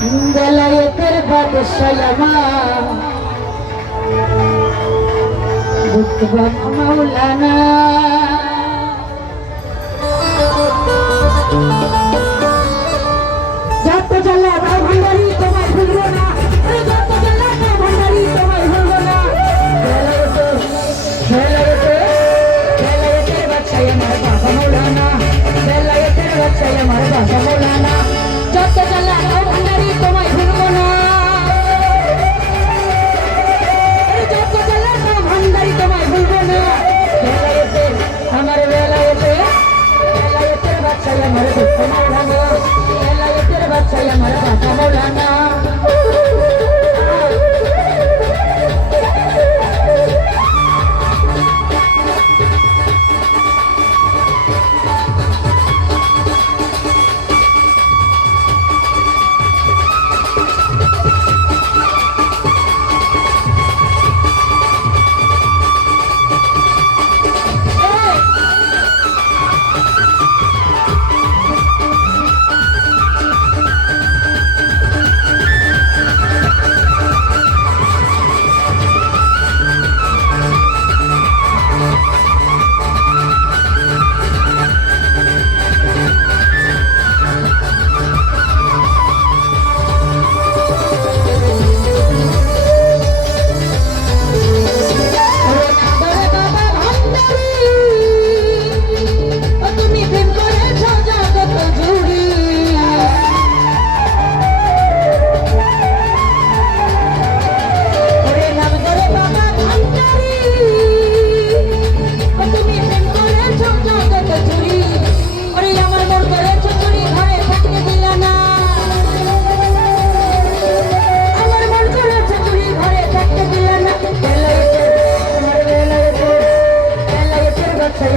বেলায়েতের বাদশাহ আমার বুতবান মাওলানা যত জ্বালা দাও ভান্ডারি তোমায় ভুলবো না, যত জ্বালা দাও ভান্ডারি তোমায় ভুলবো না। বেলায়েতের বাদশাহ আমার বাবা মাওলানা, বেলায়েতের বাদশাহ আমার বাবা মাওলানা, যত জ্বালা দাও ভান্ডারি তোমায় ভুলবো না, যত জ্বালা দাও ভান্ডারি তোমায় ভুলবো না। বেলায়েতের আমার বেলায়েতের বাদশাহ আমার বাবা মাওলানা, বেলায়েতের বাদশাহ আমার বাবা মাওলানা।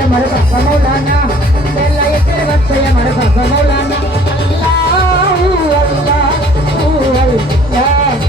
আমার বাবা মাওলানা, বেলায়েতের বাদশাহ আমার বাবা মাওলানা। আল্লাহু আল্লাহু আল্লাহু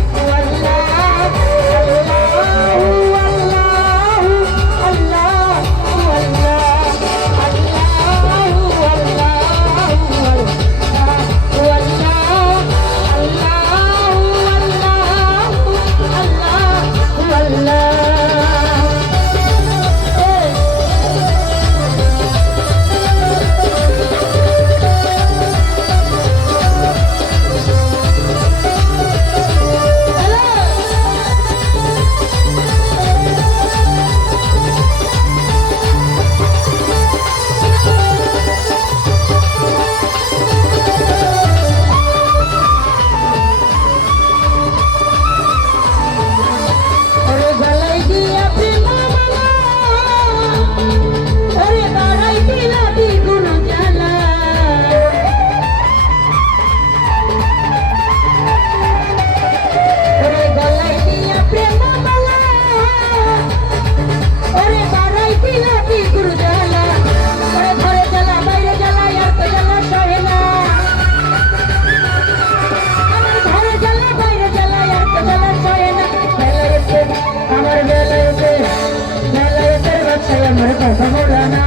আমার বাবা মাওলানা,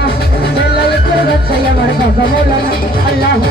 বেলায়েতের বাদশাহ আমার বাবা মাওলানা। আল্লাহু